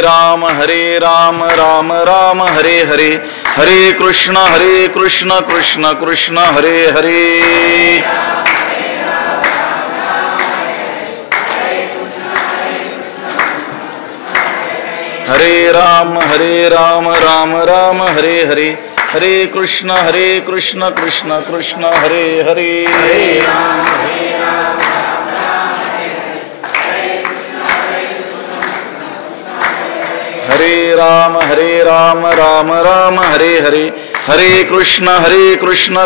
राम राम राम हरे हरे, हरे कृष्ण कृष्ण कृष्ण हरे हरे. हरे राम राम राम हरे हरे, हरे कृष्ण कृष्ण कृष्ण हरे हरे. हरे राम राम राम हरे हरे, हरे कृष्ण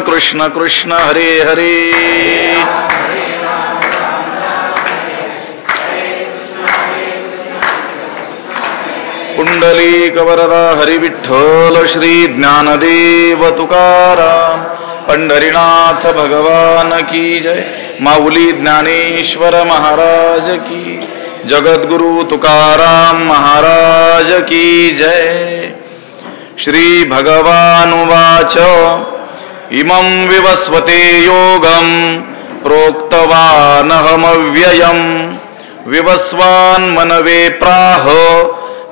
कृष्ण कृष्ण हरे हरे. पुंडलीक वरदा हरि विठ्ठल श्री ज्ञानदेव तुकाराम, पंढरीनाथ भगवान की जय. माऊली ज्ञानेश्वर महाराज की, जगद्गुरु तुकाराम महाराज की जय. श्री भगवानुवाच इमं विवस्वते योगं प्रोक्तवानहमव्ययं, विवस्वान् मनवे प्राह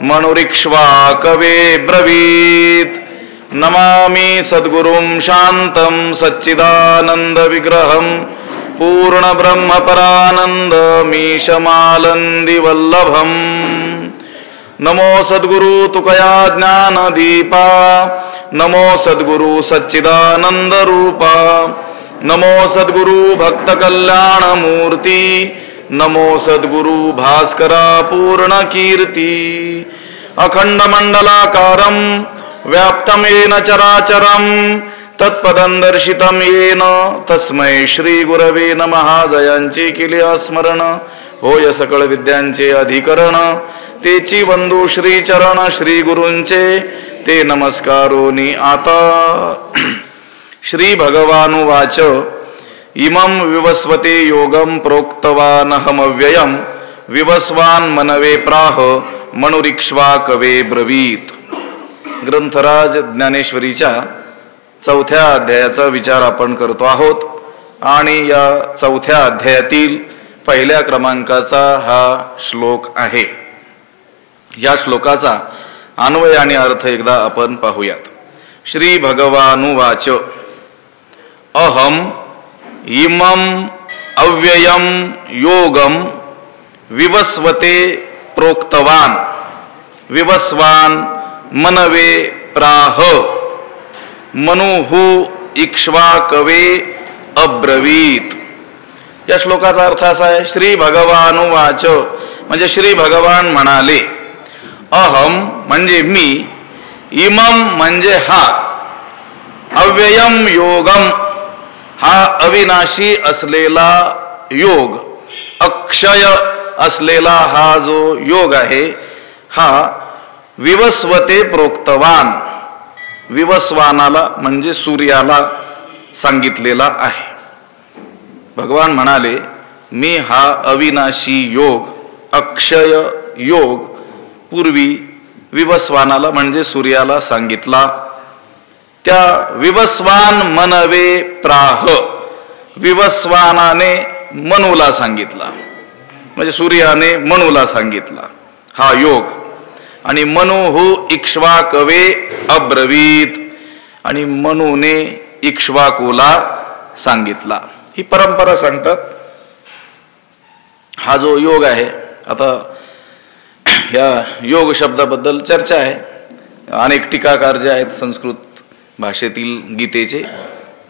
मनुरिक्ष्वाकवे ब्रवीत्. नमामि सद्गुरुं शान्तं सच्चिदानन्द विग्रहं, पूर्ण ब्रह्म परानंद मीशमालंदी वल्लभम. नमो सद्गुरु तुकया ज्ञान दीपा, नमो सद्गुरु सच्चिदानंद रूपा, नमो सद्गुरु भक्त कल्याण मूर्ति, नमो सद्गुरु भास्करा पूर्ण कीर्ति. अखंड मंडलाकारं व्याप्तं येन चराचरं, तत्पदं दर्शितं येन तस्मै श्री गुरवे नमः. जयांचे केले स्मरण, होय सकळ विद्यांचे अधिकरण, तेची वंदू श्री चरण. श्री गुरूंचे ते नमस्कारोनी आता. श्री भगवानुवाच इमं विवस्वते योगं प्रोक्तवानहमव्ययं, विवस्वान् मनवे प्राह मनुरिक्ष्वाकवे ब्रवीत. ग्रंथराज ज्ञानेश्वरीच्या चौथ्या अध्यायाचा विचार आपण करतो आहोत आणि या चौथ्या अध्यायातील पहिल्या क्रमांकाचा हा श्लोक आहे. या श्लोकाचा अन्वय आणि अर्थ एकदा आपण पाहूयात. श्री भगवानुवाच अहम इमं अव्ययं योगं विवस्वते प्रोक्तवान, विवस्वान मनवे प्राह मनुहु इक्ष्वाकवे अब्रवीत. या श्लोकाचा अर्थ असा आहे, श्री भगवानुवाच म्हणजे श्री भगवान म्हणाले, अहम म्हणजे मी, इमं म्हणजे हा, अव्ययम योगम हा अविनाशी असलेला योग, अक्षय असलेला हा जो योग आहे हा विवस्वते प्रोक्तवान, विवस्वानाला म्हणजे सूर्याला सांगितलेला आहे. भगवान म्हणाले मी हा अविनाशी योग, अक्षय योग पूर्वी विवस्वानाला म्हणजे सूर्याला सांगितला. त्या विवस्वान मनवे प्राह, विवस्वानाने मनूला सांगितला म्हणजे सूर्याने मनूला सांगितला हा योग. आणि मनुहु इक्ष्वाकवे अब्रवीत, आणि मनुने इक्ष्वाकुला सांगितला. ही परंपरा सांगतात. हा जो योग आहे, आता या योग शब्दाबद्दल चर्चा आहे. अनेक टीकाकार जे आहेत संस्कृत भाषेतील गीतेचे,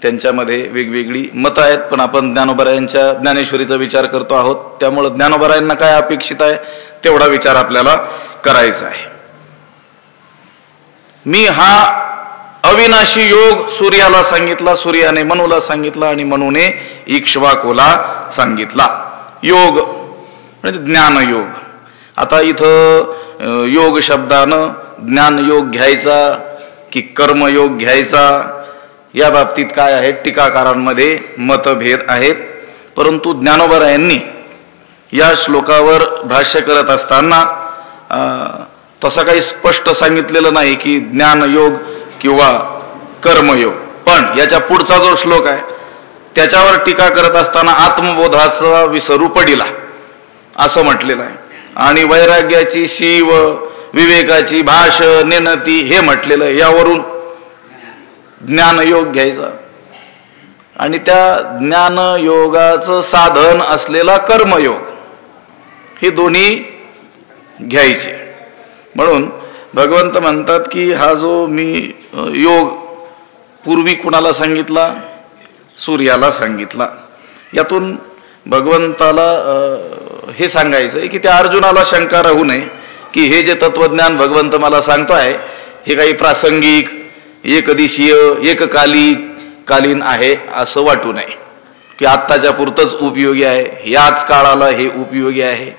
त्यांच्यामध्ये वेगवेगळी मतं आहेत. पण आपण ज्ञानोबरायांच्या ज्ञानेश्वरीचा विचार करतो आहोत, त्यामुळे ज्ञानोबरायांना काय अपेक्षित आहे तेवढा विचार आपल्याला करायचा आहे. मी हा अविनाशी योग सूर्याला सांगितला, सूर्याने मनूला सांगितला आणि मनूने इक्ष्वाकुला सांगितला. योग म्हणजे ज्ञानयोग. आता इथं योग शब्दानं ज्ञानयोग घ्यायचा की कर्मयोग घ्यायचा या बाबतीत काय आहे, टीकाकारांमध्ये मतभेद आहेत. परंतु ज्ञानोबरायांनी या श्लोकावर भाष्य करत असताना तसं काही स्पष्ट सांगितलेलं नाही की ज्ञानयोग किंवा कर्मयोग. पण याच्या पुढचा जो श्लोक आहे त्याच्यावर टीका करत असताना आत्मबोधाचा विसरू पडिला असं म्हटलेलं आहे. आणि वैराग्याची शिव विवेकाची भाष नेनती हे म्हटलेलं, यावरून ज्ञानयोग घ्यायचा आणि त्या ज्ञानयोगाचं साधन असलेला कर्मयोग, हे दोन्ही घ्यायचे. म्हणून भगवंत म्हणतात की हा जो मी योग पूर्वी कुणाला सांगितला, सूर्याला सांगितला. यातून भगवंताला हे सांगायचं आहे की त्या अर्जुनाला शंका राहू नये की हे जे तत्वज्ञान भगवंत मला सांगतो आहे हे काही प्रासंगिक, एकदिशीय, एककालीन आहे असं वाटू नये की आत्ताच्या पुरतंच उपयोगी आहे, याच काळाला हे उपयोगी आहे,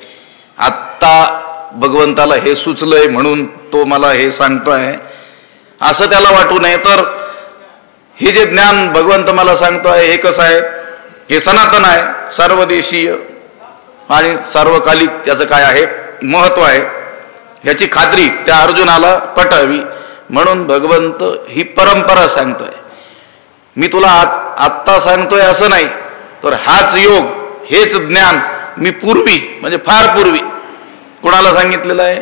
आत्ता भगवंताला हे सुचलंय म्हणून तो मला हे सांगतोय असं त्याला वाटू नये. तर हे जे ज्ञान भगवंत मला सांगतोय हे कसं आहे, हे सनातन आहे, सर्वदेशीय आणि सार्वकालिक, त्याचं काय आहे महत्व आहे याची खात्री त्या अर्जुनाला पटावी म्हणून भगवंत ही परंपरा सांगतोय. मी तुला आत्ता सांगतोय असं नाही, तर हाच योग, हेच ज्ञान मी पूर्वी म्हणजे फार पूर्वी कुणाला सांगितलेलं आहे,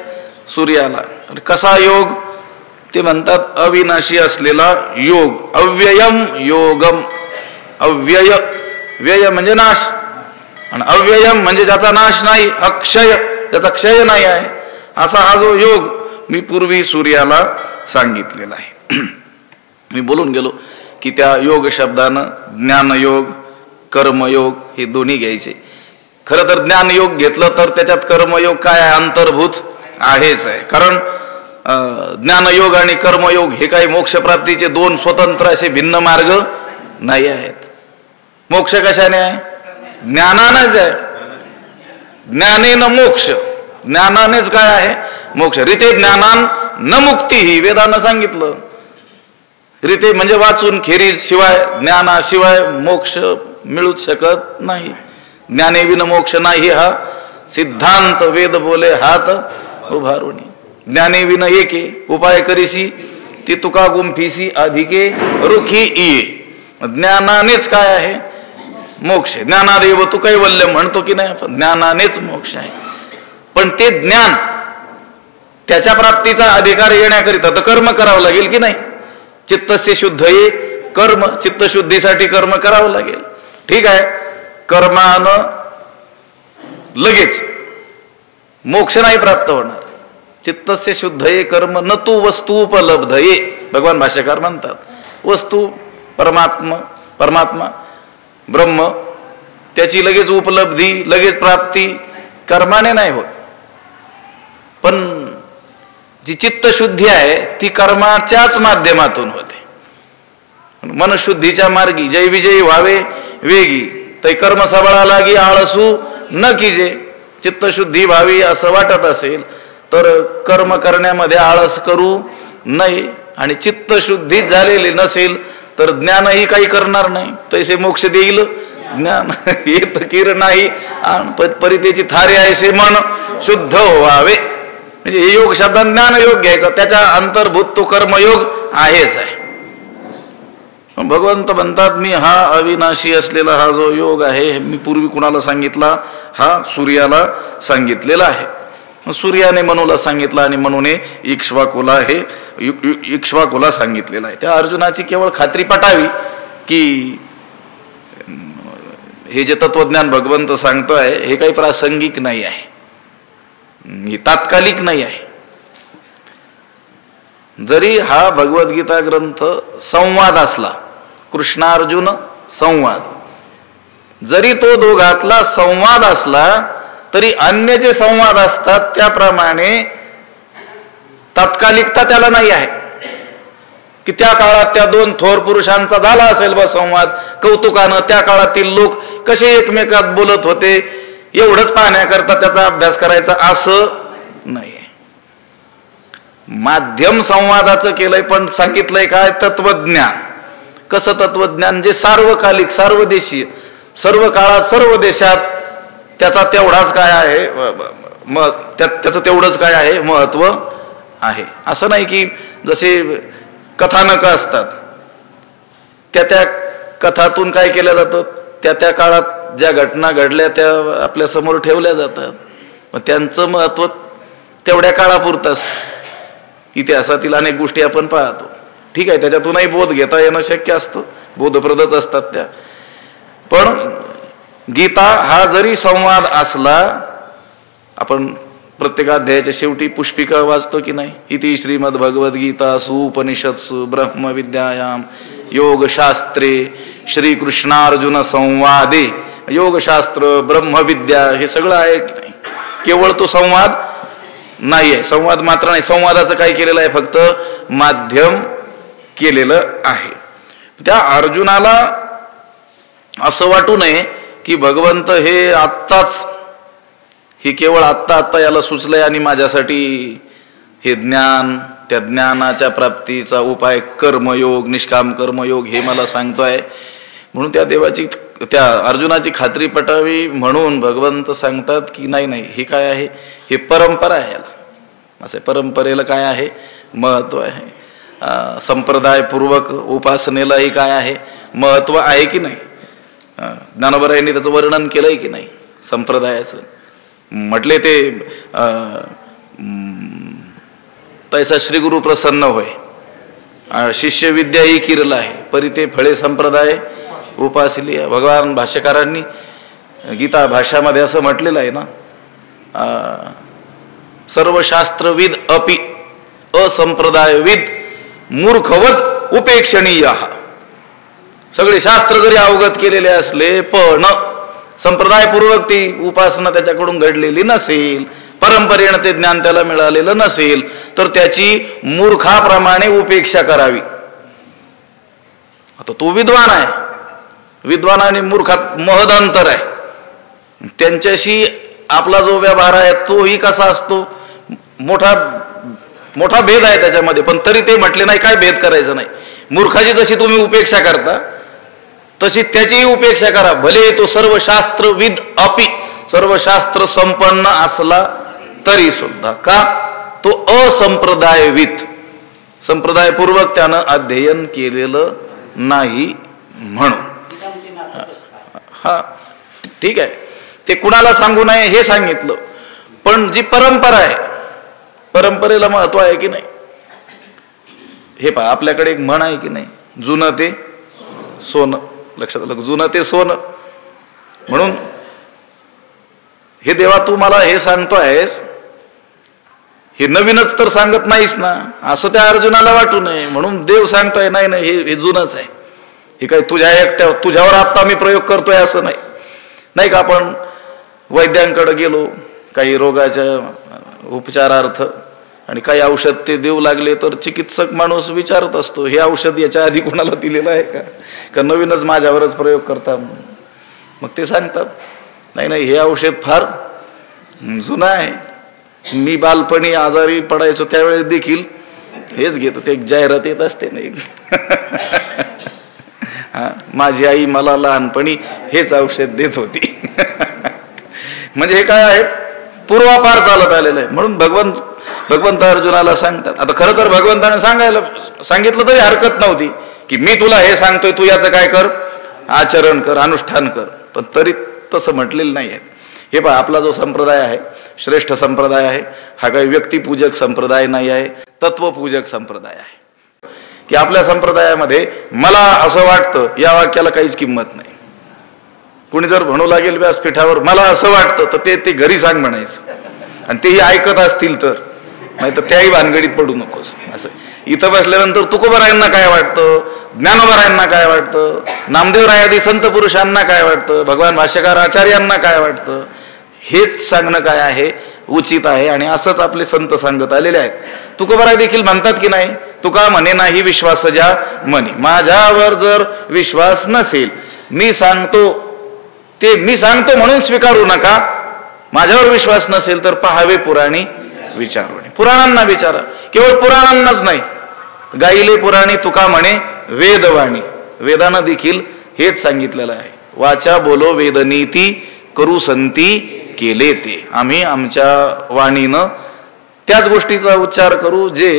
सूर्याला. कसा योग ते म्हणतात अविनाशी असलेला योग, अव्ययम योगम. अव्यय, व्यय म्हणजे नाश आणि अव्ययम म्हणजे ज्याचा नाश नाही, अक्षय, त्याचा क्षय नाही आहे, असा हा जो योग मी पूर्वी सूर्याला सांगितलेला आहे. मी बोलून गेलो की त्या योग शब्दानं ज्ञानयोग, कर्मयोग हे दोन्ही घ्यायचे. खरं तर ज्ञानयोग घेतलं तर त्याच्यात कर्मयोग काय आहे, अंतर्भूत आहेच आहे. कारण ज्ञानयोग आणि कर्मयोग हे काही मोक्षप्राप्तीचे दोन स्वतंत्र असे भिन्न मार्ग नाही आहेत. मोक्ष कशाने आहे, ज्ञानानेच आहे. ज्ञानेन मोक्ष, ज्ञानानेच काय आहे मोक्ष. रीते ज्ञानान न मुक्ती ही वेदानं सांगितलं. रीते म्हणजे वाचून, खेरीज शिवाय, ज्ञानाशिवाय मोक्ष मिळूच शकत नाही. ज्ञाने विन मोक्ष नाही हा सिद्धांत वेद बोले हात उभारुणी. ज्ञाने विन एके उपाय करीसी ती तुका गुंफीसी अधिके रुखी इये. ज्ञानानेच काय आहे मोक्ष. ज्ञानादेव तू कैवल्य म्हणतो की नाही आपण, ज्ञानानेच मोक्ष आहे. पण ते ज्ञान त्याच्या प्राप्तीचा अधिकार येण्याकरिता तर कर्म करावं लागेल की नाही. चित्तस्य शुद्ध ये कर्म, चित्तशुद्धीसाठी कर्म करावं लागेल. ठीक आहे, कर्मानं लगेच मोक्ष नाही प्राप्त होणार. चित्तस्य शुद्ध ये कर्म न तू वस्तू उपलब्ध ये, भगवान भाष्यकार म्हणतात. वस्तू परमात्मा ब्रह्म, त्याची लगेच उपलब्धी, लगेच प्राप्ती कर्माने नाही होत. पण जी चित्तशुद्धी आहे ती कर्माच्याच माध्यमातून होते. मनशुद्धीच्या मार्गी जय विजयी व्हावे वेगी, तै कर्म सबळा लागी आळसू न कीजे. चित्तशुद्धी व्हावी असं वाटत असेल तर कर्म करण्यामध्ये आळस करू नये. आणि चित्तशुद्धी झालेली नसेल तर ज्ञानही काही करणार नाही. तैसे मोक्ष देईल ज्ञान येत किर नाही परितेची थारे ऐसे मन शुद्ध व्हावे. म्हणजे हे योग शब्द ज्ञान योग घ्यायचा, त्याच्या अंतर्भूत तो कर्मयोग आहेच आहे. भगवंत म्हणतात मी हा अविनाशी असलेला हा जो योग आहे मी पूर्वी कुणाला सांगितला, हा सूर्याला सांगितलेला आहे. सूर्याने मनूला सांगितला आणि मनूने इक्ष्वाकुला हे इक्ष्वाकुला सांगितलेला आहे. त्या अर्जुनाची केवळ खात्री पटावी की हे जे तत्वज्ञान भगवंत सांगतोय हे काही प्रासंगिक नाही आहे, हे तात्कालिक नाही आहे. जरी हा भगवद्गीता ग्रंथ संवाद असला, कृष्णार्जुन संवाद, जरी तो दोघातला संवाद असला तरी अन्य जे संवाद असतात त्याप्रमाणे तात्कालिकता त्याला नाही आहे. की त्या काळात त्या दोन थोर पुरुषांचा झाला असेल बा संवाद कौतुकानं, त्या काळातील लोक कसे एकमेकात बोलत होते एवढंच पाहण्याकरता त्याचा अभ्यास करायचा असं नाही. माध्यम संवादाचं केलंय पण सांगितलंय काय, तत्वज्ञान. कसं तत्वज्ञान, जे सार्वकालिक, सर्वदेशीय, सर्व काळात सर्व देशात त्याचा तेवढाच काय आहे त्याचं तेवढंच काय आहे महत्व आहे. असं नाही की जसे कथानक असतात त्या त्या कथातून काय केलं जातं, त्या त्या काळात ज्या घटना घडल्या त्या आपल्या समोर ठेवल्या जातात, मग त्यांचं महत्व तेवढ्या काळापुरतं असतं. इतिहासातील अनेक गोष्टी आपण पाहतो. ठीक आहे, त्याच्यातूनही बोध घेता येणं शक्य असतं, बोधप्रदच असतात त्या. पण गीता हा जरी संवाद असला, आपण प्रत्येक अध्यायाच्या शेवटी पुष्पिका वाचतो की नाही, इति श्रीमद्भगवद्गीतासु उपनिषत्सु ब्रह्मविद्यायाम योगशास्त्रे श्रीकृष्णार्जुन संवादे. योगशास्त्र, ब्रह्मविद्या हे सगळं आहे की नाही. केवळ तो संवाद नाही आहे, संवाद मात्र नाही, संवादाचं काय केलेलं आहे, फक्त माध्यम केलेलं आहे. त्या अर्जुनाला असं वाटू नये की भगवंत हे आत्ताच, हे केवळ आत्ता याला सुचलंय आणि माझ्यासाठी हे ज्ञान, त्या ज्ञानाच्या प्राप्तीचा उपाय कर्मयोग, निष्काम कर्मयोग हे मला सांगतोय. म्हणून त्या देवाची, त्या अर्जुनाची खात्री पटावी म्हणून भगवंत सांगतात की नाही नाही, हे काय आहे, हे परंपरा आहे. याला असे परंपरेला काय आहे, महत्व आहे. संप्रदायपूर्वक उपासनेलाही काय आहे, महत्व आहे की नाही. ज्ञानोबरायांनी त्याचं वर्णन केलंय की नाही संप्रदायाचं. म्हटले ते तैसा श्री गुरु प्रसन्न होय, शिष्य विद्या ही किरला आहे, परी ते फळे संप्रदाय उपासली. भगवान भाष्यकारांनी गीता भाषामध्ये असं म्हटलेलं आहे ना, सर्व शास्त्रविद अपि असंप्रदायविद मूर्खवत उपेक्षणीय. सगळे शास्त्र जरी अवगत केलेले असले पण संप्रदायपूर्वक ती उपासना त्याच्याकडून घडलेली नसेल, परंपरेनं ते ज्ञान त्याला मिळालेलं नसेल, तर त्याची मूर्खाप्रमाणे उपेक्षा करावी. आता तो विद्वान आहे, विद्वान आणि मूर्खात महद अंतर आहे. त्यांच्याशी आपला जो व्यवहार आहे तोही कसा असतो, मोठा भेद आहे त्याच्यामध्ये. पण तरी ते म्हटले नाही काय भेद करायचं नाही. मूर्खाची जशी तुम्ही उपेक्षा करता तशी त्याचीही उपेक्षा करा, भले तो सर्व शास्त्रविद अपि, सर्व शास्त्र संपन्न असला तरी सुद्धा. का, तो असंप्रदायविद, संप्रदायपूर्वक त्यानं अध्ययन केलेलं नाही म्हणून. हा ठीक आहे, ते कुणाला सांगू नये हे सांगितलं. पण जी परंपरा आहे, परंपरेला महत्व आहे की नाही. हे पहा, आपल्याकडे एक म्हण आहे की नाही, जुनं ते सोनं. लक्षात आलं, जुनं ते सोनं. म्हणून हे देवा तू मला हे सांगतोयस, हे नवीनच तर सांगत नाहीस ना, असं त्या अर्जुनाला वाटू नये. म्हणून देव सांगतोय नाही नाही हे जुनंच आहे, हे काही तुझ्यावर आता मी प्रयोग करतोय असं नाही. नाही का, आपण वैद्यांकडे गेलो काही रोगाच्या उपचारार्थ आणि काही औषध ते देऊ लागले, तर चिकित्सक माणूस विचारत असतो हे औषध याच्या आधी कोणाला दिलेलं आहे का नवीनच माझ्यावरच प्रयोग करता. मग ते सांगतात नाही नाही हे औषध फार जुनं आहे, मी बालपणी आजारी पडायचो त्यावेळेस देखील हेच घेतो. ते एक जाहिरात येत असते नाही हा, माझी आई मला लहानपणी हेच औषध देत होती. म्हणजे हे काय आहे, पूर्वापार चालत आलेलं आहे. म्हणून भगवंत अर्जुनाला सांगतात. आता खरं तर भगवंताने सांगितलं तरी हरकत नव्हती की मी तुला हे सांगतोय, तू याचं काय कर, आचरण कर, अनुष्ठान कर. पण तरी तसं म्हटलेलं नाही आहे. हे पहा, आपला जो संप्रदाय आहे श्रेष्ठ संप्रदाय आहे, हा काही व्यक्तिपूजक संप्रदाय नाही आहे, तत्वपूजक संप्रदाय आहे. की आपल्या संप्रदायामध्ये मला असं वाटतं या वाक्याला काहीच किंमत नाही. कुणी जर म्हणू लागेल व्यासपीठावर मला असं वाटतं, तर ते घरी सांग म्हणायचं, आणि तेही ऐकत असतील तर, नाही तर त्याही भानगडीत पडू नकोस. असं इथं बसल्यानंतर तुकोबारायांना काय वाटतं, ज्ञानोबारायांना काय वाटतं, नामदेवरायादी संत पुरुषांना काय वाटतं, भगवान भाष्यकार आचार्यांना काय वाटतं, हेच सांगणं काय आहे उचित आहे. आणि असंच आपले संत सांगत आलेले आहेत. तुकोबाराय देखील म्हणतात की नाही, तुका म्हणे नाही विश्वास ज्या म्हणे. माझ्यावर जर विश्वास नसेल, मी सांगतो म्हणून स्वीकारू नका. माझ्यावर विश्वास नसेल तर पहावे पुराणी विचारणे. पुराणांना विचारा. केवळ पुराणांनाच नाही, गाईले पुराणी तुका म्हणे वेदवाणी. वेदानं देखील हेच सांगितलेलं आहे. वाचा बोलो वेदनीती करू संती केले ते. आम्ही आमच्या वाणीनं त्याच गोष्टीचा उच्चार करू जे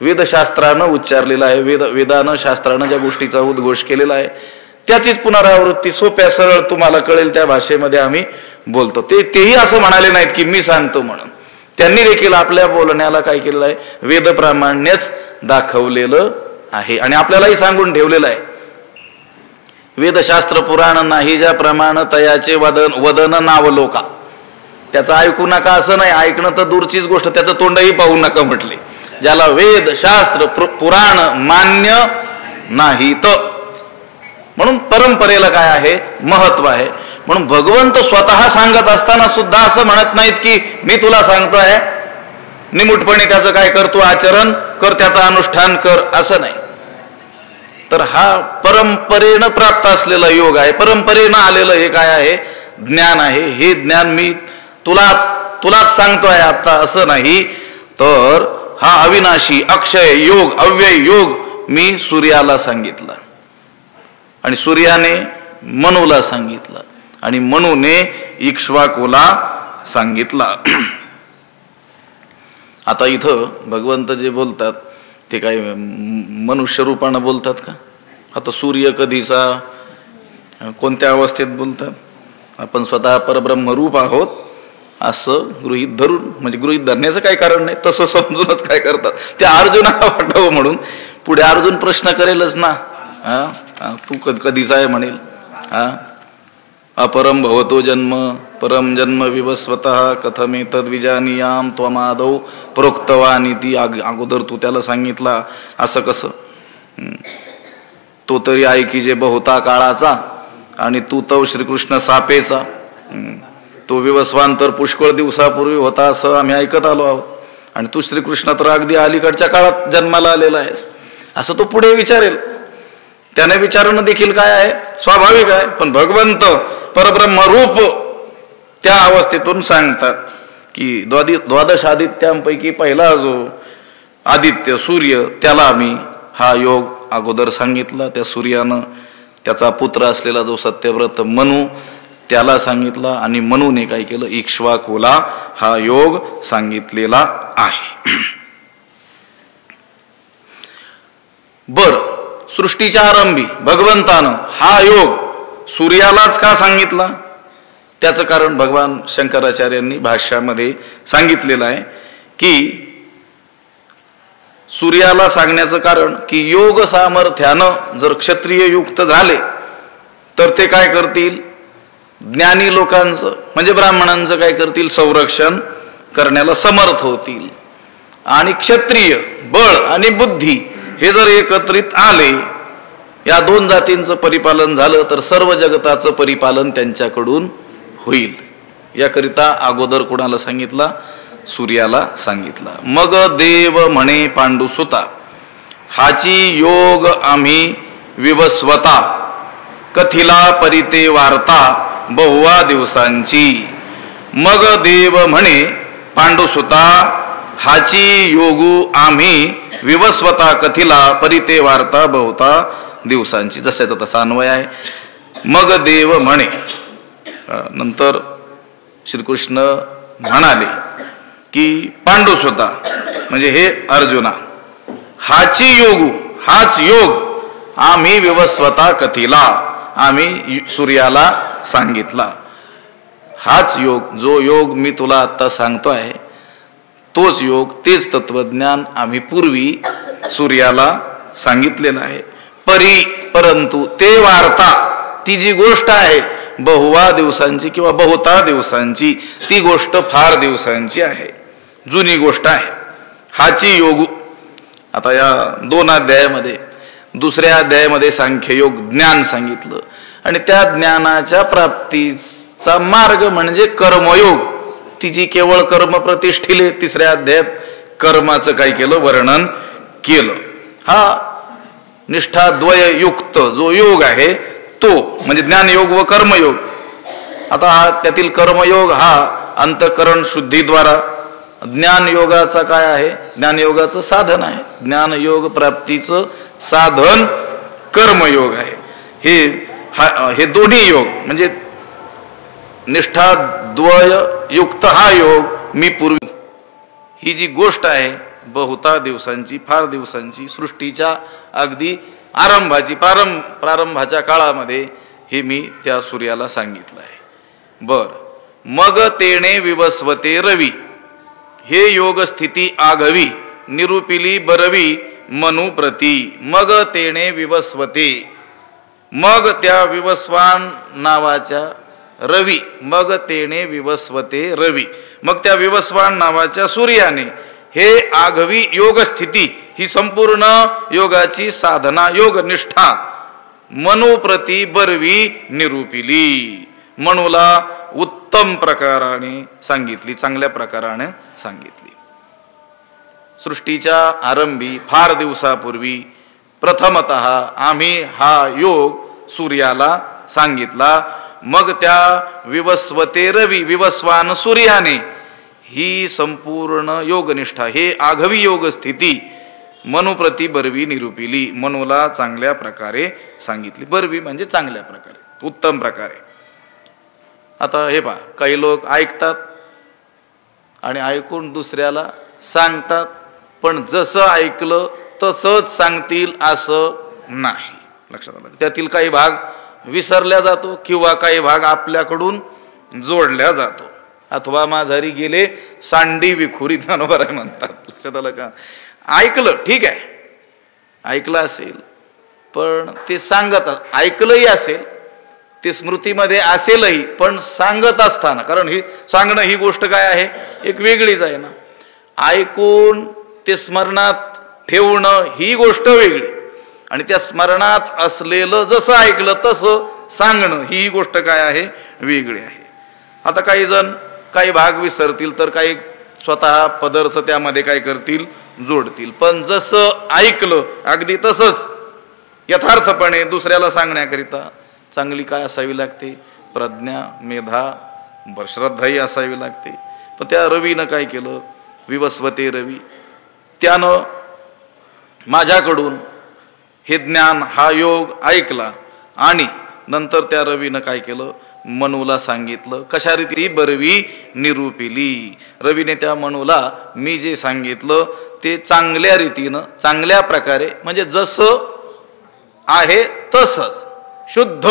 वेदशास्त्रानं उच्चारलेला आहे. वेदानं शास्त्रानं ज्या गोष्टीचा उद्घोष केलेला आहे त्याचीच पुनरावृत्ती सोप्या सरळ तुम्हाला कळेल त्या भाषेमध्ये आम्ही बोलतो. तेही असं म्हणाले नाहीत की मी सांगतो म्हणून. त्यांनी देखील आपल्या बोलण्याला काय केलेलं आहे, वेदप्रामाण्यच दाखवलेलं आहे आणि आपल्यालाही सांगून ठेवलेलं आहे. वेदशास्त्र पुराण नाही ज्याप्रमाणे तयाचे वदन नावलोका. त्याचं ऐकू नका असं नाही, ऐकणं तर दूरचीच गोष्ट, त्याचं तोंडही पाहू नका म्हटले. ज्याला वेद शास्त्र पुराण मान्य नाही तर, म्हणून परंपरेला काय आहे, महत्व आहे. म्हणून भगवंत स्वतः सांगत असताना सुद्धा असं म्हणत नाहीत की मी तुला सांगतोय, निमुटपणे त्याचं काय करतो आचरण कर, त्याचं अनुष्ठान कर, असं नाही. तर हा परंपरेनं प्राप्त असलेला योग आहे, परंपरेनं आलेलं हे काय आहे, ज्ञान आहे. हे ज्ञान मी तुलाच सांगतोय आता, असं नाही. तर हा अविनाशी अक्षय योग अव्यय योग मी सूर्याला सांगितला आणि सूर्याने मनूला सांगितलं आणि मनूने इक्ष्वाकूला सांगितला. आता इथं भगवंत जे बोलतात ते काय मनुष्य रूपानं बोलतात का? आता सूर्य कधीचा कोणत्या अवस्थेत बोलतात? आपण स्वतः परब्रह्मरूप आहोत असं गृहीत धरून, म्हणजे गृहीत धरण्याचं काही कारण नाही, तसं समजूनच काय करतात त्या अर्जुनाला वाटावं म्हणून. पुढे अर्जुन प्रश्न करेलच ना, तू कधीचा आहे म्हणेल. अपरम भवतो जन्म परम जन्म विवस्वतः कथमेतद् विजानीयाम त्वमादौ प्रोक्तवानिती. अगोदर तू त्याला सांगितला, असं कसं? तो तरी ऐकी जे बहुता काळाचा आणि तू तो श्रीकृष्ण सापेचा. तो विवस्वान तर पुष्कळ दिवसापूर्वी होता असं आम्ही ऐकत आलो आहोत आणि तू श्रीकृष्ण तर अगदी अलीकडच्या काळात जन्माला आलेला आहेस, असं तो पुढे विचारेल. त्याने विचारणं देखील काय आहे, स्वाभाविक आहे. पण भगवंत परब्रह्मरूप त्या अवस्थेतून सांगतात की द्वादश आदित्यांपैकी पहिला जो आदित्य सूर्य, त्याला मी हा योग अगोदर सांगितला. त्या सूर्यानं त्याचा पुत्र असलेला जो सत्यव्रत मनू त्याला सांगितला आणि मनूने काय केलं, इक्ष्वाकूला हा योग सांगितलेला आहे. बर, सृष्टीच्या आरंभी भगवंतानं हा योग सूर्यालाच का सांगितला? त्याचं कारण भगवान शंकराचार्यांनी भाष्यामध्ये सांगितलेलं आहे की सूर्याला सांगण्याचं कारण की योग सामर्थ्यानं जर क्षत्रिय युक्त झाले तर ते काय करतील, ज्ञानी लोकांचं म्हणजे ब्राह्मणांचं काय करतील, संरक्षण करण्याला समर्थ होतील. आणि क्षत्रिय बळ आणि बुद्धी हे जर एकत्रित आले, या दोन जातींचं परिपालन झालं तर सर्व जगताचं परिपालन त्यांच्याकडून होईल. याकरिता अगोदर कोणाला सांगितला, सूर्याला सांगितला. मग देव म्हणे पांडुसुता, हाची योग आम्ही विवस्वता कथिला परिते वार्ता बहुवा दिवसांची. मग देव म्हणे पांडुसुता, हाची योगू आम्ही विवस्वता कथिला परिते वार्ता बहुता दिवसांची. जसाचा तसा अन्वय आहे. मग देव म्हणे, नंतर श्रीकृष्ण म्हणाले की पांडुसुता म्हणजे हे अर्जुना, हाची योगू हाच योग आम्ही विवस्वता कथिला आम्ही सूर्याला सांगितला. हाच योग, जो योग मी तुला आता सांगतोय तोच योग, तेच तत्वज्ञान आम्ही पूर्वी सूर्याला सांगितलेलं आहे. परंतु ते वार्ता, ती जी गोष्ट आहे बहुवा दिवसांची किंवा बहुता दिवसांची, ती गोष्ट फार दिवसांची आहे, जुनी गोष्ट आहे. हाची योगू. आता या 2 अध्यायामध्ये, दुसऱ्या अध्यायामध्ये सांख्ययोग ज्ञान सांगितलं आणि त्या ज्ञानाच्या प्राप्तीचा मार्ग म्हणजे कर्मयोग, तिची केवळ कर्म प्रतिष्ठिले. तिसऱ्या अध्यायात कर्माचं काय केलं, वर्णन केलं. हा निष्ठाद्वययुक्त जो योग आहे तो म्हणजे ज्ञानयोग व कर्मयोग. आता हा त्यातील कर्मयोग हा अंतःकरण शुद्धीद्वारा, ज्ञानयोगाचा काय आहे, ज्ञानयोगाचं साधन आहे. ज्ञानयोग प्राप्तीचं साधन कर्मयोग आहे. हे दोन्ही योग म्हणजे निष्ठाद्वय युक्त हा योग मी पूर्वी, ही जी गोष्ट आहे बहुता दिवसांची, फार दिवसांची, सृष्टीच्या अगदी प्रारंभाच्या काळामध्ये हे मी त्या सूर्याला सांगितलं आहे. बर, मग तेने विवस्वते रवी, हे योग स्थिती आघवी निरूपिली बरवी मनुप्रती मग तेणे विवस्वते. मग त्या विवस्वान नावाच्या रवी मग तेणे विवस्वते रवी मग त्या विवस्वान नावाच्या सूर्याने हे आघवी योग स्थिती ही संपूर्ण योगाची साधना योग निष्ठा मनुप्रती बरवी निरूपिली. मनुला उत्तम प्रकाराने सांगितली, चांगल्या प्रकाराने सांगितली. सृष्टीच्या आरंभी फार दिवसापूर्वी प्रथमतः आम्ही हा योग सूर्याला सांगितला. मग त्या विवस्वते रवी विवस्वान सूर्याने ही संपूर्ण योगनिष्ठा हे आघवी योग स्थिती मनुप्रती बरवी निरूपिली. मनुला चांगल्या प्रकारे सांगितली. बरवी म्हणजे चांगल्या प्रकारे, उत्तम प्रकारे. आता हे पहा, काही लोक ऐकतात आणि ऐकून दुसऱ्याला सांगतात, पण जसं ऐकलं तसंच सांगतील असं नाही. लक्षात आलं. त्यातील काही भाग विसरल्या जातो किंवा काही भाग आपल्याकडून जोडल्या जातो. अथवा माघारी गेले सांडी विखुरी ज्ञानोबा म्हणतात. लक्षात आलं का? ऐकलं ठीक आहे, ऐकलं असेल, पण ते सांगत ऐकलंही असेल, ते स्मृतीमध्ये असेलही, पण सांगत असताना, कारण ही सांगणं ही गोष्ट काय आहे, एक वेगळीच आहे ना. ऐकून ते स्मरणात ठेवणं ही गोष्ट वेगळी, आणि त्या स्मरणात असलेलं जसं ऐकलं तसं सांगणं ही गोष्ट काय आहे, वेगळी आहे. आता काही जण काही भाग विसरतील, तर काही स्वतः पदरचं त्यामध्ये काय करतील, जोडतील. पण जसं ऐकलं अगदी तसंच यथार्थपणे दुसऱ्याला सांगण्याकरिता चांगली काय असावी लागते, प्रज्ञा, मेधा, श्रद्धाही असावी लागते. पण त्या रवीनं काय केलं, विवस्वते रवी, त्यानं माझ्याकडून हे ज्ञान हा योग ऐकला आणि नंतर त्या रवीनं काय केलं, मनुला सांगितलं. कशा रीती बरवी निरूपिली. रवीने त्या मनुला मी जे सांगितलं ते चांगल्या रीतीनं चांगल्या प्रकारे, म्हणजे जसं आहे तसंच शुद्ध,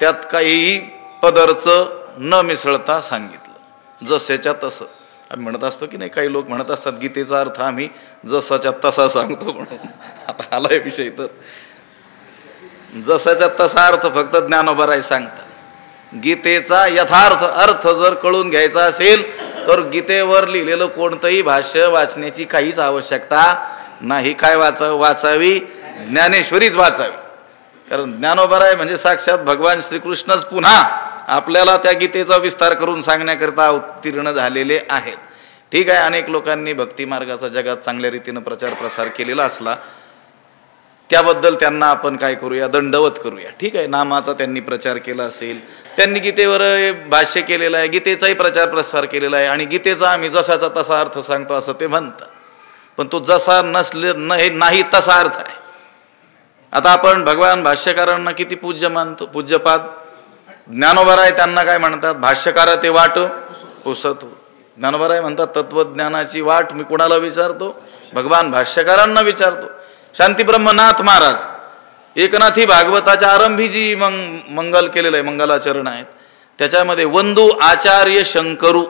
त्यात काही पदरचं न मिसळता सांगितलं, जसेच्या तसं. आम्ही म्हणत असतो की नाही, काही लोक म्हणत असतात गीतेचा अर्थ आम्ही जसाच्या तसा सांगतो म्हणून. आता आलाय विषय, तर जसाच्या तसा अर्थ फक्त ज्ञानोबा सांगतात. गीतेचा यथार्थ अर्थ जर कळून घ्यायचा असेल तर गीतेवर लिहिलेलं कोणतंही भाष्य वाचण्याची काहीच आवश्यकता नाही. काय वाचावी, ज्ञानेश्वरीच वाचावी. कारण ज्ञानोबा म्हणजे साक्षात भगवान श्रीकृष्णच पुन्हा आपल्याला त्या गीतेचा विस्तार करून सांगण्याकरिता उत्तीर्ण झालेले आहेत. ठीक आहे, अनेक लोकांनी भक्ती मार्गाचा जगात चांगल्या रीतीनं प्रचार प्रसार केलेला असला, त्याबद्दल त्यांना आपण काय करूया, दंडवत करूया. ठीक आहे, नामाचा त्यांनी प्रचार केला असेल, त्यांनी गीतेवर भाष्य केलेलं आहे, गीतेचाही प्रचार प्रसार केलेला आहे, आणि गीतेचा आम्ही जसाचा तसा अर्थ सांगतो असं ते म्हणतात. पण तो जसा नाही तसा अर्थ आहे. आता आपण भगवान भाष्यकारांना किती पूज्य मानतो, पूज्यपाद. ज्ञानोबा त्यांना काय म्हणतात, भाष्यकार ते वाट पुसतो. ज्ञानोबा म्हणतात तत्वज्ञानाची वाट मी कोणाला विचारतो, भगवान भाष्यकारांना विचारतो. शांती ब्रह्मनाथ महाराज एकनाथी भागवताच्या आरंभी जी मंगल केलेलं आहे, मंगलाचरण आहेत, त्याच्यामध्ये वंदू आचार्य शंकरू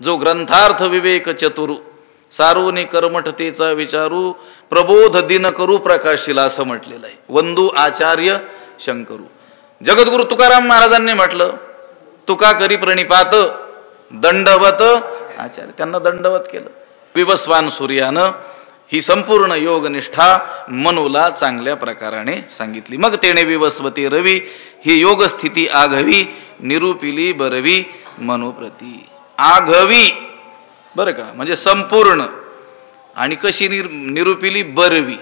जो ग्रंथार्थ विवेक चतुरू सारोनी कर्मठतेचा विचारू प्रबोध दिन करू प्रकाशिला असं म्हटलेलं आहे. वंदू आचार्य शंकरू. जगद्गुरु तुकाराम महाराजांनी म्हटलं, तुका करी प्रणिपात दंडवत आचार्य, त्यांना दंडवत केलं. विवस्वान सूर्यानं ही संपूर्ण योगनिष्ठा मनुला चांगल्या प्रकाराने सांगितली. मग तेणे विवस्वते रवी ही योग स्थिती आघवी निरूपिली बरवी मनुप्रती. आघवी बरं का, म्हणजे संपूर्ण. आणि कशी निरूपिली, बरवी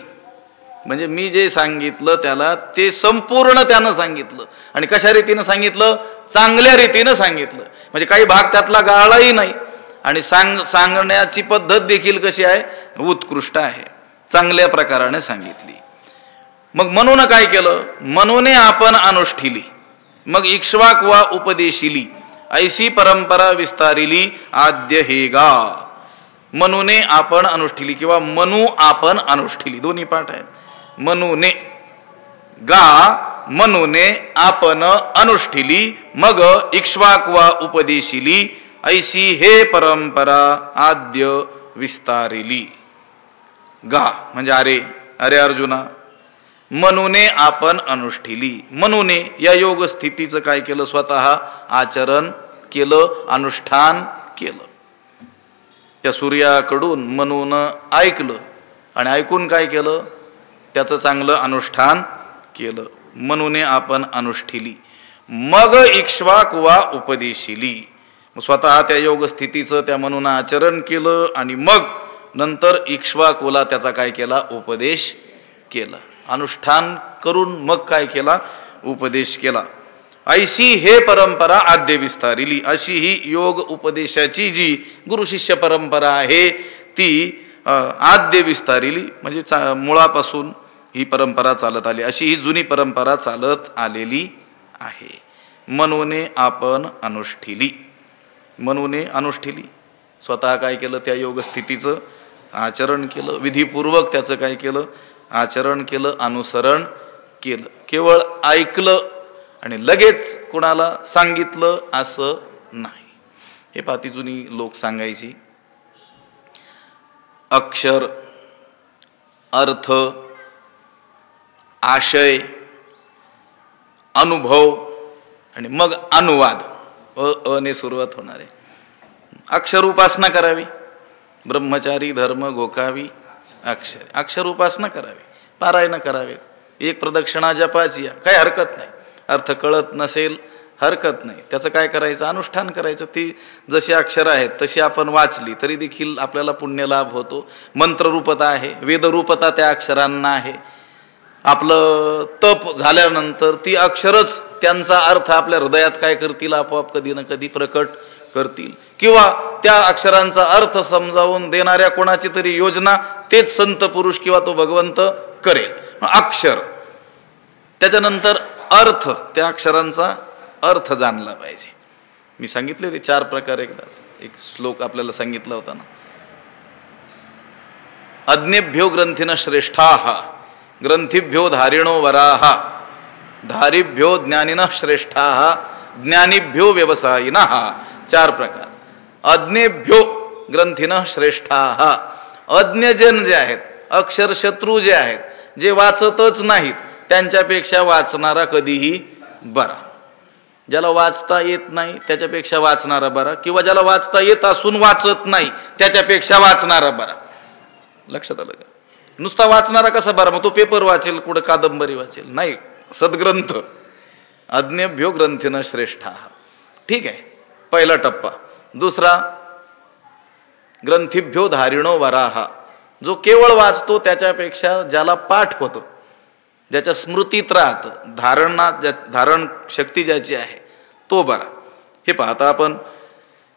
म्हणजे मी जे सांगितलं त्याला ते संपूर्ण त्यानं सांगितलं. आणि कशा रीतीनं सांगितलं, चांगल्या रीतीनं सांगितलं. म्हणजे काही भाग त्यातला गाळाही नाही, आणि सांगण्याची पद्धत देखील कशी आहे, उत्कृष्ट आहे, चांगल्या प्रकाराने सांगितली. मग मनून काय केलं, मनूने आपण अनुष्ठिली. मग इक्ष्वाक वा उपदेशिली ऐशी परंपरा विस्तारिली आद्य हे गा. मनूने आपण अनुष्ठिली किंवा मनू आपण अनुष्ठिली, दोन्ही पाठ आहेत. मनूने गा, मनूने आपण अनुष्ठिली. मग इक्ष्वाक वा उपदेशिली ऐशी हे परंपरा आद्य विस्तारिली. गा म्हणजे अरे अरे अर्जुना, मनूने आपण अनुष्ठिली. मनूने या योग स्थितीचं काय केलं? स्वतः आचरण केलं, अनुष्ठान केलं. त्या सूर्याकडून मनून ऐकलं आणि ऐकून काय केलं? त्याचं चांगलं अनुष्ठान केलं. मनूने आपण अनुष्ठिली. मग इक्ष्वाकुवा उपदेशिली. स्वतः त्या योग स्थितीचं त्या मनून आचरण केलं आणि मग नंतर इक्ष्वाकुला त्याचा काय केला? उपदेश केला. अनुष्ठान करून मग काय केला? उपदेश केला. ऐशी हे परंपरा आद्य विस्तारिली. अशी ही योग उपदेशाची जी गुरु शिष्य परंपरा आहे ती आद्य विस्तारिली म्हणजे मुळापासून ही परंपरा चालत आली. अशी ही जुनी परंपरा चालत आलेली आहे. मनूने आपण अनुष्ठिली. मनूने अनुष्ठिली. स्वतः काय केलं? त्या योग स्थितीचं आचरण केलं, विधीपूर्वक त्याचं काय केलं? आचरण केलं, अनुसरण केलं. केवळ ऐकलं आणि लगेच कुणाला सांगितलं असं नाही. हे पाती जुनी लोक सांगायची. अक्षर, अर्थ, आशय, अनुभव आणि मग अनुवाद. अने सुरुवात होणार आहे. अक्षर उपासना करावी, ब्रह्मचारी धर्म गोकावी. अक्षर उपासना करावी, पारायण करावे, एक प्रदक्षिणा जपाची, काही हरकत नाही. अर्थ कळत नसेल हरकत नाही, त्याचं काय करायचं? अनुष्ठान करायचं. ती जशी अक्षर आहेत तशी आपण वाचली तरी देखील आपल्याला पुण्यलाभ होतो. मंत्ररूपता आहे, वेदरूपता त्या अक्षरांना आहे. आपलं तप झाल्यानंतर ती अक्षरच त्यांचा अर्थ आपल्या हृदयात काय करतील? आपोआप कधी ना कधी प्रकट करतील. किंवा त्या अक्षरांचा अर्थ समजावून देणाऱ्या कोणाची तरी योजना तेच संत पुरुष किंवा तो भगवंत करेल. अक्षर, त्याच्यानंतर अर्थ, त्या अक्षरांचा अर्थ जाणला पाहिजे. मी सांगितले होते 4 प्रकार. एकदा एक श्लोक आपल्याला सांगितला होता ना. अज्ञेभ्यो ग्रंथिन श्रेष्ठाः ग्रंथिभ्यो धारिणो वराः धारिभ्यो ज्ञानिनः श्रेष्ठाः ज्ञानिभ्यो व्यवसायिनः. 4 प्रकार. अज्ञेभ्यो ग्रंथिनः श्रेष्ठाः. अज्ञजन जे आहेत, अक्षर शत्रू जे आहेत, जे वाचतच नाहीत, त्यांच्यापेक्षा वाचणारा कधीही बरा. ज्याला वाचता येत नाही त्याच्यापेक्षा वाचणारा बरा, किंवा ज्याला वाचता येत असून वाचत नाही त्याच्यापेक्षा वाचणारा बरा. लक्षात आलं का? नुसता वाचणारा कसा बरा? मग तो पेपर वाचेल, कुठं कादंबरी वाचेल? नाही, सद्ग्रंथ. अज्ञेभ्यो ग्रंथिन श्रेष्ठा. ठीक आहे, पहिला टप्पा. दुसरा, ग्रंथिभ्यो धारिणो वराहा. जो केवळ वाचतो त्याच्यापेक्षा ज्याला पाठ होतं, ज्याच्या स्मृतीत राहतं, धारण शक्ती ज्याची आहे तो बरा. हे पाहता आपण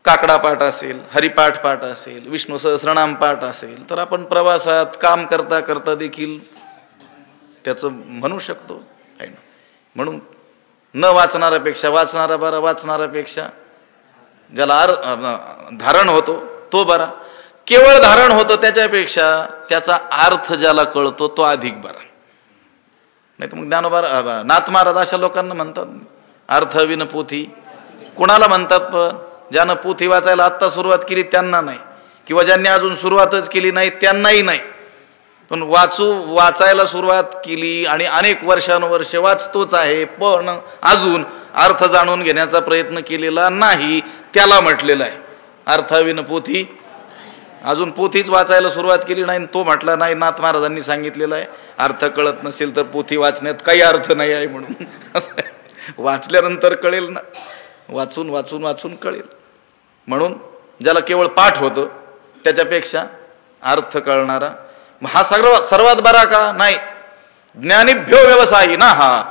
काकडा पाठ असेल, हरिपाठ पाठ असेल, विष्णू सहस्रनाम पाठ असेल, तर आपण प्रवासात काम करता करता देखील त्याचं म्हणू शकतो. म्हणून न वाचणाऱ्यापेक्षा वाचणारा बरा, वाचणाऱ्यापेक्षा ज्याला धारण होतो तो बरा. केवळ धारण होतं त्याच्यापेक्षा त्याचा अर्थ ज्याला कळतो तो अधिक बरा. नाही तर मग ज्ञानोबा नाथ महाराज अशा लोकांना म्हणतात अर्थविन पोथी. कुणाला म्हणतात? पण ज्यानं पोथी वाचायला आत्ता सुरुवात केली त्यांना नाही, किंवा ज्यांनी अजून सुरुवातच केली नाही त्यांनाही नाही. पण वाचायला सुरुवात केली आणि अनेक वर्षानुवर्षे वाचतोच आहे, पण अजून अर्थ जाणून घेण्याचा प्रयत्न केलेला नाही, त्याला म्हटलेलं आहे अर्थविन पोथी. अजून पोथीच वाचायला सुरुवात केली नाही, तो म्हटला नाही, नाथ महाराजांनी सांगितलेलं आहे अर्थ कळत नसेल तर पोथी वाचण्यात काही अर्थ नाही आहे म्हणून. वाचल्यानंतर कळेल ना, वाचून वाचून वाचून कळेल. म्हणून ज्याला केवळ पाठ होतं त्याच्यापेक्षा अर्थ कळणारा हा सर्वात बरा का? नाही. ज्ञानिभ्यो व्यवसायी ना. हा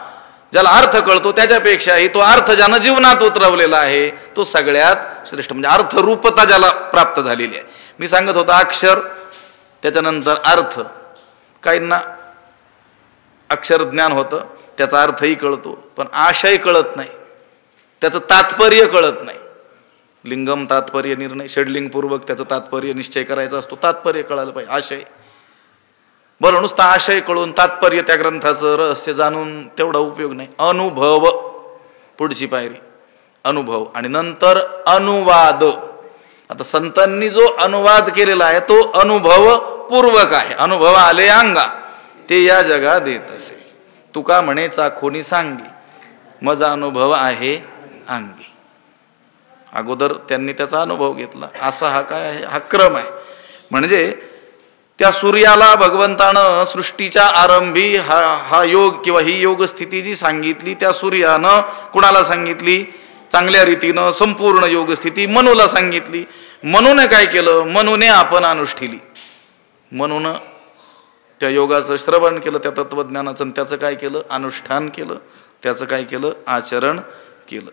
ज्याला अर्थ कळतो त्याच्यापेक्षाही तो अर्थ ज्यानं जीवनात उतरवलेला आहे तो सगळ्यात श्रेष्ठ, म्हणजे अर्थरूपता ज्याला प्राप्त झालेली आहे. मी सांगत होतो अक्षर, त्याच्यानंतर अर्थ. काहींना अक्षर ज्ञान होतं, त्याचा अर्थही कळतो, पण आशय कळत नाही, त्याचं तात्पर्य कळत नाही. लिंगम तात्पर्य निर्णय, षडलिंगपूर्वक त्याचं तात्पर्य निश्चय करायचा असतो, तात्पर्य कळायला पाहिजे. आशय बरं, नुसता आशय कळून तात्पर्य त्या ग्रंथाचं रहस्य जाणून तेवढा उपयोग नाही. अनुभव पुढची पायरी. अनुभव आणि नंतर अनुवाद. आता संतांनी जो अनुवाद केलेला आहे तो अनुभव पूर्वक आहे. अनुभव आले अंगा ते या जगा देत असे. तुका म्हणे चाखोनी सांगी मजा अनुभव आहे अंगी. अगोदर त्यांनी त्याचा अनुभव घेतला. असा हा काय आहे, हा क्रम आहे. म्हणजे त्या सूर्याला भगवंतानं सृष्टीच्या आरंभी हा योग किंवा ही योग स्थिती जी सांगितली त्या सूर्यानं कुणाला सांगितली? चांगल्या रीतीनं संपूर्ण योग स्थिती मनूला सांगितली. मनूने काय केलं? मनूने आपण अनुष्ठिली. म्हणून त्या योगाचं श्रवण केलं, त्या तत्वज्ञानाचं, त्याचं काय केलं? अनुष्ठान केलं. त्याचं काय केलं? आचरण केलं.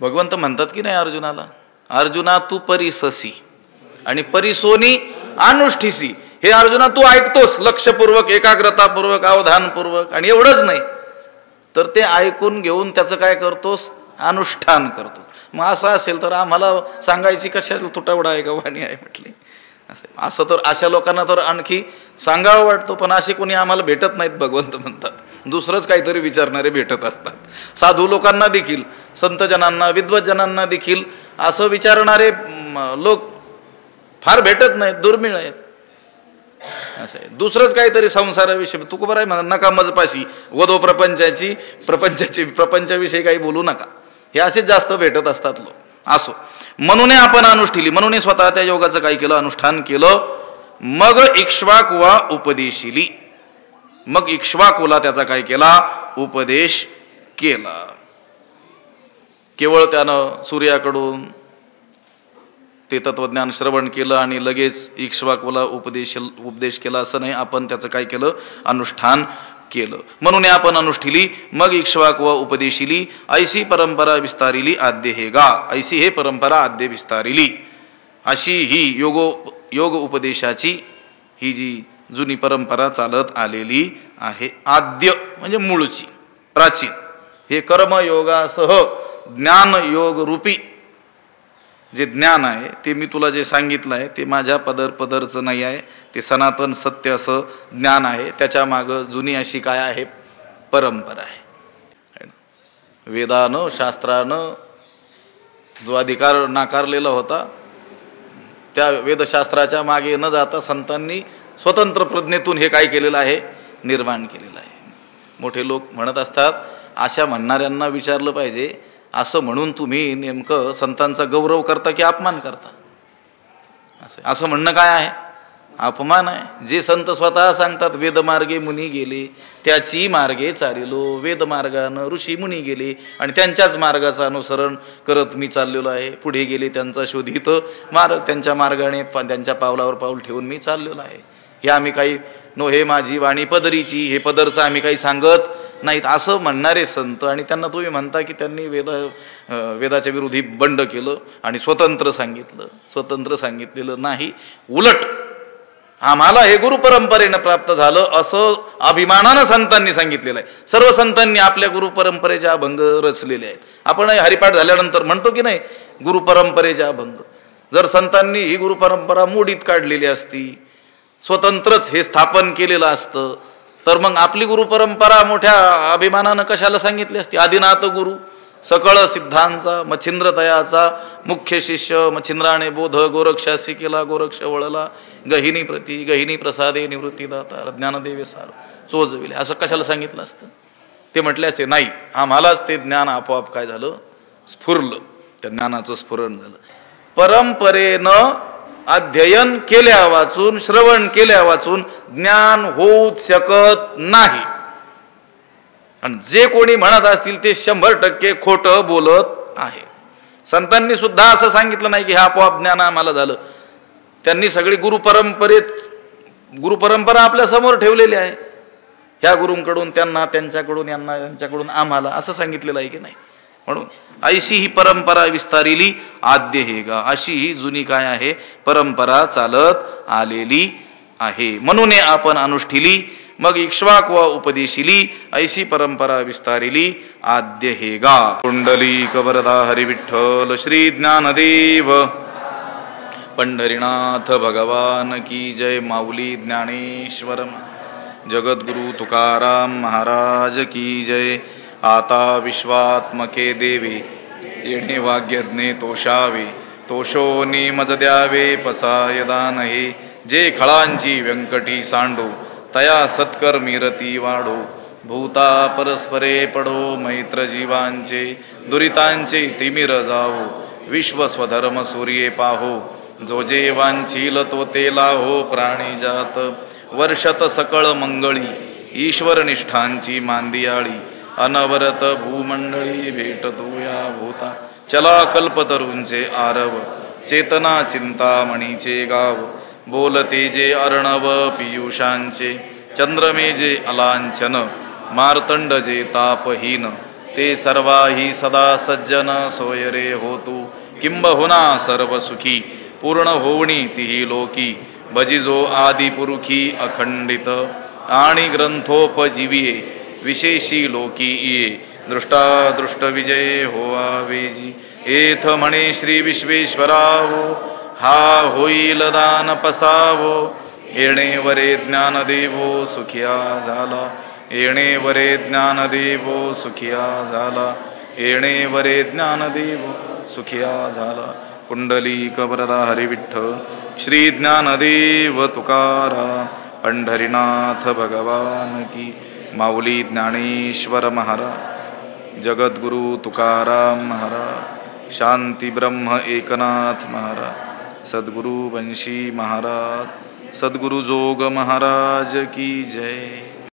भगवंत म्हणतात की नाही अर्जुनाला, अर्जुना तू परिससी आणि परिसोनी अनुष्ठिसी. हे अर्जुना तू ऐकतोस लक्षपूर्वक, एकाग्रतापूर्वक, अवधानपूर्वक, आणि एवढंच नाही तर ते ऐकून घेऊन त्याचं काय करतोस? अनुष्ठान करतोस. मग असं असेल तर आम्हाला सांगायची कशाला तुटवडा आहे का वाणी आहे म्हटली. असं तर अशा लोकांना तर आणखी सांगावं वाटतं, पण असे कोणी आम्हाला भेटत नाहीत. भगवंत म्हणतात दुसरंच काहीतरी विचारणारे भेटत असतात. साधू लोकांना देखील, संतजनांना, विद्वज्जनांना देखील असं विचारणारे लोक फार भेटत नाहीत, दुर्मिळ आहेत. असं आहे. दुसरंच काहीतरी संसाराविषयी तू बरं आहे म्हणा, नका मजपाशी वधो प्रपंचाविषयी काही बोलू नका. हे असेच जास्त भेटत असतात लोक. असो, म्हणून आपण अनुष्ठिली. म्हणून स्वतः त्या योगाचं काय केलं? अनुष्ठान केलं. मग इक्ष्वाकुवा उपदेशिली. मग इक्ष्वाकुला त्याचा काय केला? उपदेश केला. केवळ त्यानं सूर्याकडून ते तत्वज्ञान श्रवण केलं आणि लगेच इक्ष्वाकुला उपदेश केला असं नाही. आपण त्याचं काय केलं? अनुष्ठान केलं. म्हणून आपण अनुष्ठिली. मग इक्ष्वाकुवा उपदेशिली. ऐसी परंपरा विस्तारिली आद्य हे गा. ऐसी हे परंपरा आद्य विस्तारिली. अशी ही योग उपदेशाची ही जी जुनी परंपरा चालत आलेली आहे. आद्य म्हणजे मूळची, प्राचीन. हे कर्मयोगासह ज्ञानयोग रूपी जे ज्ञान आहे ते मी तुला जे सांगितलं आहे ते माझ्या पदरचं नाही आहे. ते सनातन सत्य असं ज्ञान आहे. त्याच्या मागं जुनी अशी काय आहे? परंपरा आहे. वेदानं, शास्त्रानं जो अधिकार नाकारलेला होता त्या वेदशास्त्राच्या मागे न जाता संतांनी स्वतंत्र प्रज्ञेतून हे काय केलेलं आहे? निर्माण केलेलं आहे. मोठे लोक म्हणत असतात, अशा म्हणणाऱ्यांना विचारलं पाहिजे, असं म्हणून तुम्ही नेमकं संतांचा गौरव करता की अपमान करता? असं म्हणणं काय आहे? अपमान आहे. जे संत स्वतः सांगतात वेदमार्गे मुनी गेले त्याची मार्गे चालिलो, वेदमार्गानं ऋषी मुनी गेले आणि त्यांच्याच मार्गाचं अनुसरण करत मी चाललेलो आहे. पुढे गेले त्यांचा शोधित मार्ग, त्यांच्या मार्गाने त्यांच्या पावलावर पाऊल ठेवून मी चाललेलो आहे. हे आम्ही काही नो हे माझी वाणी पदरीची, हे पदरचं आम्ही काही सांगत नाहीत असं म्हणणारे संत, आणि त्यांना तुम्ही म्हणता की त्यांनी वेदाच्या विरोधी बंड केलं आणि स्वतंत्र सांगितलं. स्वतंत्र सांगितलेलं नाही, उलट आम्हाला हे गुरुपरंपरेनं प्राप्त झालं असं अभिमानानं संतांनी सांगितलेलं आहे. सर्व संतांनी आपल्या गुरुपरंपरेचे अभंग रचलेले आहेत. आपण हरिपाठ झाल्यानंतर म्हणतो की नाही गुरुपरंपरेचे अभंग. जर संतांनी ही गुरुपरंपरा मोडीत काढलेली असती, स्वतंत्रच हे स्थापन केलेलं असतं, तर मग आपली गुरुपरंपरा मोठ्या अभिमानानं कशाला सांगितली असती? आदिनाथ गुरु सकळ सिद्धांचा मच्छिंद्र दयाचा मुख्य शिष्य मच्छिंद्राने बोध गोरक्षासी केला गोरक्ष वळला गहिनी प्रती गहिनी प्रसादे निवृत्तीदाता ज्ञानदेवे सार चोजविले असं कशाला सांगितलं असतं? ते म्हटले असते नाही, आम्हालाच ते ज्ञान आपोआप काय झालं? स्फुरलं. त्या ज्ञानाचं स्फुरण झालं. परंपरेनं अध्ययन केल्या वाचून, श्रवण केल्या वाचून ज्ञान होऊच शकत नाही. आणि जे कोणी म्हणत असतील ते 100% खोटं बोलत आहे. संतांनी सुद्धा असं सांगितलं नाही की हा आपोआप ज्ञान आम्हाला झालं. त्यांनी सगळी गुरुपरंपरा आपल्या समोर ठेवलेली आहे. ह्या गुरूंकडून त्यांना, त्यांच्याकडून यांना, यांच्याकडून आम्हाला असं सांगितलेलं आहे की नाही. म्हणून ऐशी ही परंपरा विस्तारिली आद्य हे गा. अशी ही जुनी काय आहे? परंपरा चालत आलेली आहे. म्हणून आपण अनुष्ठिली. मग इक्ष्वाकुवा उपदेशिली. ऐशी परंपरा विस्तारिली आद्य हे गा. कुंडलीक वरदा हरी विठ्ठल श्री ज्ञानदेव पंढरीनाथ भगवान की जय. माऊली ज्ञानेश्वर जगद्गुरु तुकाराम महाराज की जय. आता विश्वात्मके देवी येणे वाग्यज्ञे तोषावे तोषोनी मज द्यावे पसायदा नहे जे खळांची व्यंकटी सांडो तया सत्कर्मी रती वाढो भूता परस्परे पडो मैत्र जीवांचे दुरितांचे तिमिर जावो विश्व स्वधर्म सूर्ये पाहो जो जे वांछील तो तेला हो प्राणी जात वर्षत सकळ मंगळी ईश्वर निष्ठांची मांदियाळी अनवरत भूमंडळी भेटतो या भूता चला कल्पतरूंचे आरव चेतना चिंतामणीचे गाव बोलते जे अर्णव पियुषांचे चंद्रमे जे अलांछन मार्तंड जे तापहीन ते सर्वाही सदा सज्जन सोयरे होतू किंबहुना सर्व सुखी पूर्ण होवणी तिही लोकी भजिजो आदिपुरुखी अखंडित आणि ग्रंथोपजीविये विशेषी लोकी ये दृष्टादृष्ट विजय होवा वेजी एथ म्हणे श्री विश्वेश्वरावो हा होईल दान पसावो येणे वरे ज्ञान देवो सुखिया झाला येणे वरे ज्ञान देवो सुखिया झाला येणे वरे ज्ञान देवो सुखिया झाला कुंडलीक वरदा हरिविठ्ठल श्री ज्ञानदेव तुकाराम पंढरीनाथ भगवान की माऊली ज्ञानेश्वर महाराज जगद्गुरु तुकाराम महाराज शांती ब्रह्म एकनाथ महाराज सद्गुरु वंशी महाराज सद्गुरु जोग महाराज की जय।